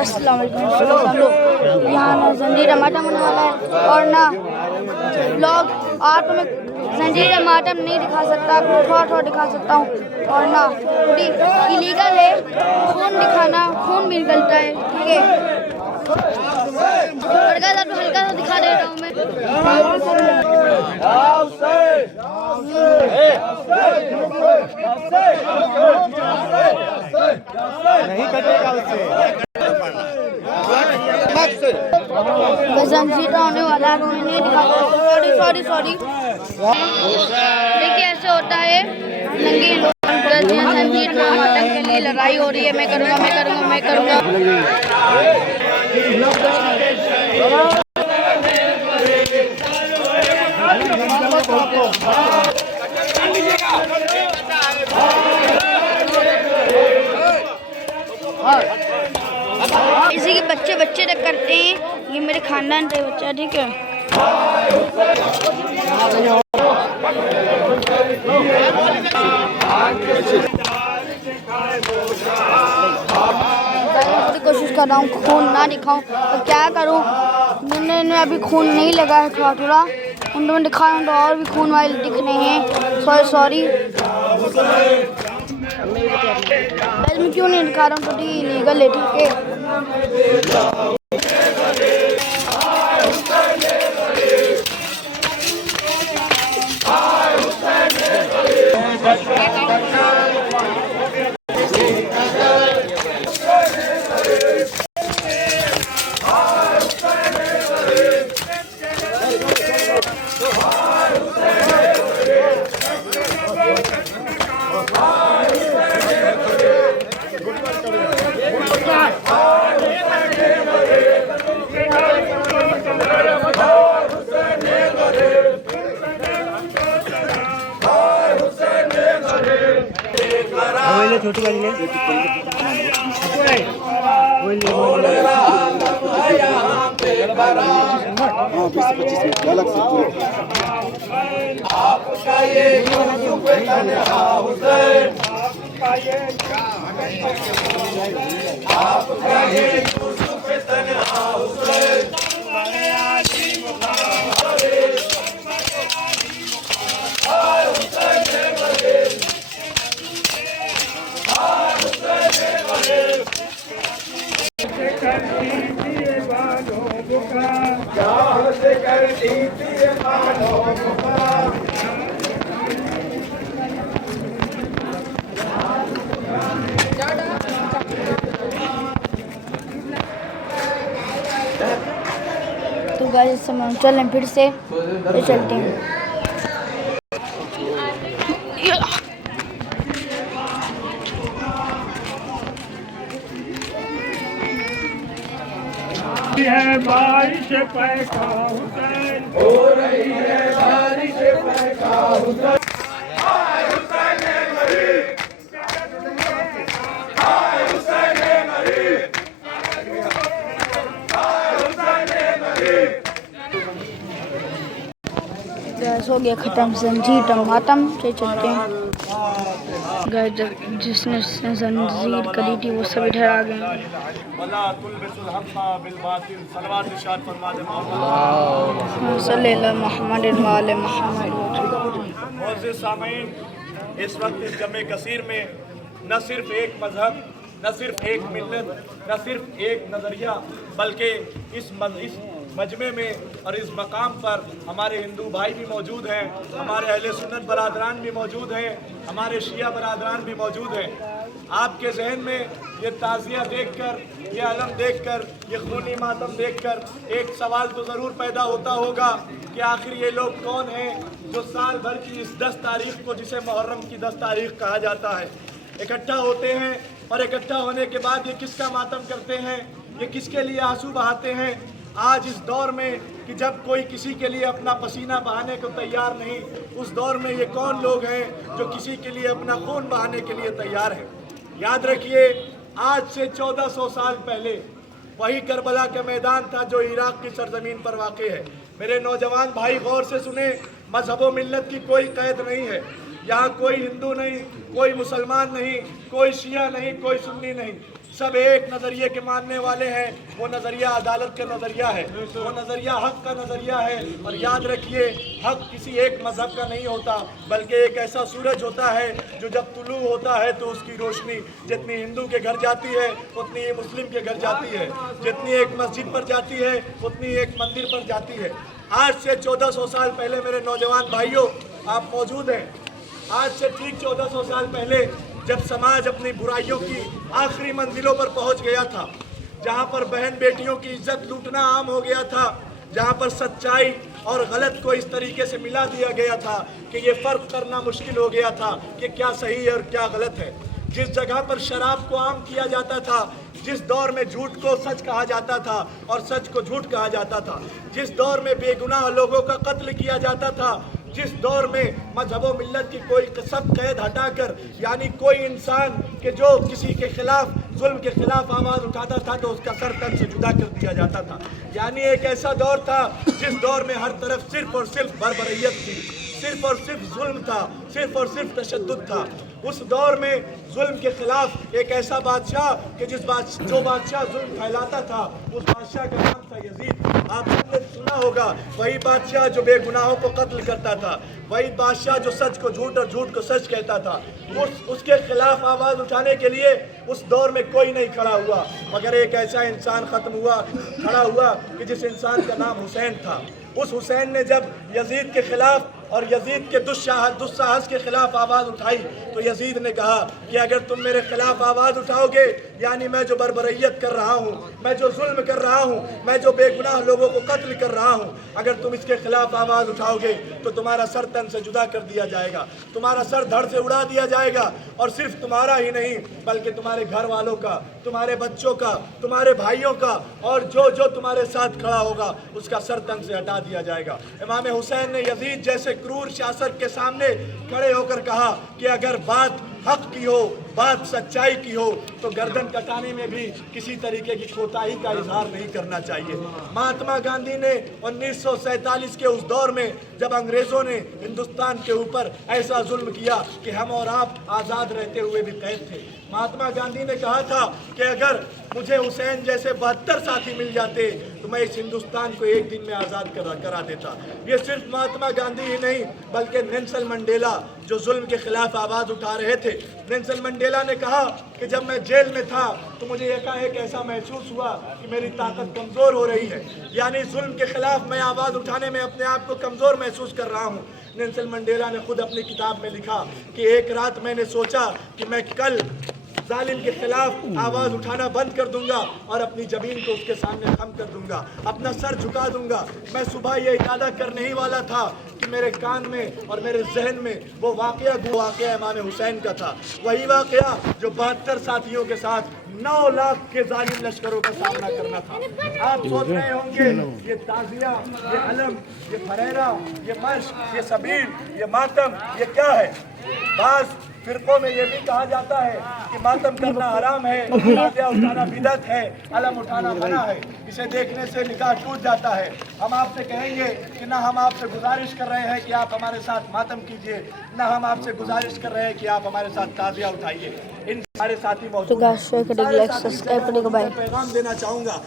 السلام علیکم ہم لوگ یہاں نہ زنجیر ماتم ہونے والا ہے اور نہ لوگ آپ میں زنجیر ماتم نہیں دکھا سکتا، تھوڑا تھوڑا دکھا سکتا ہوں، اور نہ ایلیگل ہے خون دکھانا، خون بھی نکلتا ہے، ٹھیک ہے؟ ہلکا سا دکھا دیتا ہوں میں۔ زنجیر ہونے والا ہے، نہیں دکھا، سوری دیکھیے ایسے ہوتا ہے، ننگے لوگ کرتے ہیں زنجیر ماتم کے لیے، لڑائی ہو رہی ہے، میں کروں گا اسی کے بچے تک کرتے ہیں، یہ میرے خاندان کا بچہ، ٹھیک ہے؟ کوشش کر رہا ہوں خون نہ دکھاؤں، اور کیا کروں، میں نے ابھی خون نہیں لگا ہے، تھوڑا ان میں دکھایا ہوں تو اور بھی خون والے دکھ رہے ہیں، سوری میں کیوں نہیں دکھا رہا ہوں، تو لیگل ہے، ٹھیک ہے؟ چھوٹی گاڑی لے تو گائز چلیں پھر سے چلتے ہیں۔ ہے بارش پیکا حسین، ہو رہی ہے بارش پیکا حسین، ہو گیا ختم زنجیر ماتم سے چلتے ہیں۔ جس نے زنجیر کری تھی وہ سب ادھر آ گئے ہیں۔ صلی اللہ محمد وعلی محمد۔ معزز سامعین، اس وقت اس جمع کثیر میں نہ صرف ایک مذہب، نہ صرف ایک ملت، نہ صرف ایک نظریہ، بلکہ اس مجمع میں اور اس مقام پر ہمارے ہندو بھائی بھی موجود ہیں، ہمارے اہل سنت برادران بھی موجود ہیں، ہمارے شیعہ برادران بھی موجود ہیں۔ آپ کے ذہن میں یہ تعزیہ دیکھ کر، یہ علم دیکھ کر، یہ خونی ماتم دیکھ کر ایک سوال تو ضرور پیدا ہوتا ہوگا کہ آخر یہ لوگ کون ہیں جو سال بھر کی اس 10 تاریخ کو، جسے محرم کی 10 تاریخ کہا جاتا ہے، اکٹھا ہوتے ہیں، اور اکٹھا ہونے کے بعد یہ کس کا ماتم کرتے ہیں، یہ کس کے لیے آنسو بہاتے ہیں؟ آج اس دور میں کہ جب کوئی کسی کے لیے اپنا پسینہ بہانے کو تیار نہیں، اس دور میں یہ کون لوگ ہیں جو کسی کے لیے اپنا خون بہانے کے لیے تیار ہیں؟ یاد رکھیے، آج سے 1400 سال پہلے وہی کربلا کا میدان تھا جو عراق کی سرزمین پر واقع ہے۔ میرے نوجوان بھائی غور سے سنیں، مذہب و ملت کی کوئی قید نہیں ہے، یہاں کوئی ہندو نہیں، کوئی مسلمان نہیں، کوئی شیعہ نہیں، کوئی سنی نہیں، सब एक नज़रिए के मानने वाले हैं। वो नज़रिया अदालत का नज़रिया है, वो नज़रिया हक़ का नज़रिया है। और याद रखिए, हक़ किसी एक मज़हब का नहीं होता, बल्कि एक ऐसा सूरज होता है जो जब तुलू होता है तो उसकी रोशनी जितनी हिंदू के घर जाती है उतनी ही मुस्लिम के घर जाती है, जितनी एक मस्जिद पर जाती है उतनी एक मंदिर पर जाती है। आज से 1400 साल पहले मेरे नौजवान भाइयों, आप मौजूद हैं। आज से ठीक 1400 साल पहले जब समाज अपनी बुराइयों की आखिरी मंजिलों पर पहुंच गया था, जहां पर बहन बेटियों की इज्जत लूटना आम हो गया था, जहां पर सच्चाई और गलत को इस तरीके से मिला दिया गया था कि ये फ़र्क करना मुश्किल हो गया था कि क्या सही है और क्या गलत है, जिस जगह पर शराब को आम किया जाता था, जिस दौर में झूठ को सच कहा जाता था और सच को झूठ कहा जाता था, जिस दौर में बेगुनाह लोगों का कत्ल किया जाता था, जिस दौर में मजहब व मिल्लत की कोई सब कैद हटाकर, यानी कोई इंसान के जो किसी के खिलाफ जुल्म के खिलाफ आवाज़ उठाता था तो उसका सर तन से जुदा कर दिया जाता था। यानी एक ऐसा दौर था जिस दौर में हर तरफ सिर्फ और सिर्फ बर्बरियत थी, सिर्फ और सिर्फ जुल्म था, सिर्फ और सिर्फ तशद्दुद था। उस दौर में जुल्म के खिलाफ एक ऐसा बादशाह कि जो बादशाह जुल्म फैलाता था, उस बादशाह का नाम था यजीद। आप सबने सुना होगा, वही बादशाह जो बेगुनाहों को कत्ल करता था, वही बादशाह जो सच को झूठ और झूठ को सच कहता था। उसके खिलाफ आवाज़ उठाने के लिए उस दौर में कोई नहीं खड़ा हुआ, मगर एक ऐसा इंसान खड़ा हुआ कि जिस इंसान का नाम हुसैन था। उस हुसैन ने जब यजीद के खिलाफ और यजीद के दुस्साहस के खिलाफ आवाज़ उठाई तो यजीद ने कहा कि अगर तुम मेरे खिलाफ आवाज़ उठाओगे, यानी मैं जो बर्बरियत कर रहा हूँ, मैं जो जुल्म कर रहा हूँ, मैं जो बेगुनाह लोगों को कत्ल कर रहा हूँ, अगर तुम इसके खिलाफ आवाज़ उठाओगे तो तुम्हारा सर तन से जुदा कर दिया जाएगा, तुम्हारा सर धड़ से उड़ा दिया जाएगा। और सिर्फ तुम्हारा ही नहीं बल्कि तुम्हारे घर वालों का, तुम्हारे बच्चों का, तुम्हारे भाइयों का, और जो तुम्हारे साथ खड़ा होगा उसका सर तन से हटा दिया जाएगा। इमाम हुसैन ने यजीद जैसे क्रूर शासक के सामने खड़े होकर कहा कि अगर बात हक की हो, बात सच्चाई की हो, तो गर्दन कटाने में भी किसी तरीके की कोताही का इजहार नहीं करना चाहिए। महात्मा गांधी ने 1947 के उस दौर में जब अंग्रेज़ों ने हिंदुस्तान के ऊपर ऐसा जुल्म किया कि हम और आप आज़ाद रहते हुए भी कैद थे, महात्मा गांधी ने कहा था कि अगर मुझे हुसैन जैसे 72 साथी मिल जाते तो मैं इस हिंदुस्तान को एक दिन में आज़ाद करा देता। ये सिर्फ महात्मा गांधी ही नहीं बल्कि नेल्सन मंडेला जो जुल्म के खिलाफ आवाज़ उठा रहे थे, नेल्सन मंडेला ने कहा कि जब मैं जेल में था तो मुझे एकाएक ऐसा महसूस हुआ कि मेरी ताकत कमज़ोर हो रही है, यानी जुल्म के खिलाफ मैं आवाज़ उठाने में अपने आप को कमज़ोर महसूस कर रहा हूँ। नेल्सन मंडेला ने खुद अपनी किताब में लिखा कि एक रात मैंने सोचा कि मैं कल जालिम के खिलाफ आवाज़ उठाना बंद कर दूंगा और अपनी ज़मीन को उसके सामने खम कर दूंगा, अपना सर झुका दूंगा। मैं सुबह ये इरादा करने ही वाला था कि मेरे कान में और मेरे जहन में वो वाक़या इमाम हुसैन का था, वही वाक़या जो 72 साथियों के साथ 9 लाख के जालिम लश्करों का सामना करना था। आप सोच रहे होंगे ये ताज़िया, ये अलम, ये फरेरा, ये मश्क, ये सबील, ये मातम, ये क्या है? बास फिरकों में ये भी कहा जाता है कि मातम करना हराम है, ताज़िया उठाना बिदअत है, अलम उठाना मना है, इसे देखने से निकाह टूट जाता है। हम आपसे कहेंगे कि ना हम आपसे गुजारिश कर रहे हैं कि आप हमारे साथ मातम कीजिए, ना हम आपसे गुजारिश कर रहे हैं कि आप हमारे साथ ताज़िया उठाइए। इन सारे साथी मौजूद हैं। पैगाम देना चाहूँगा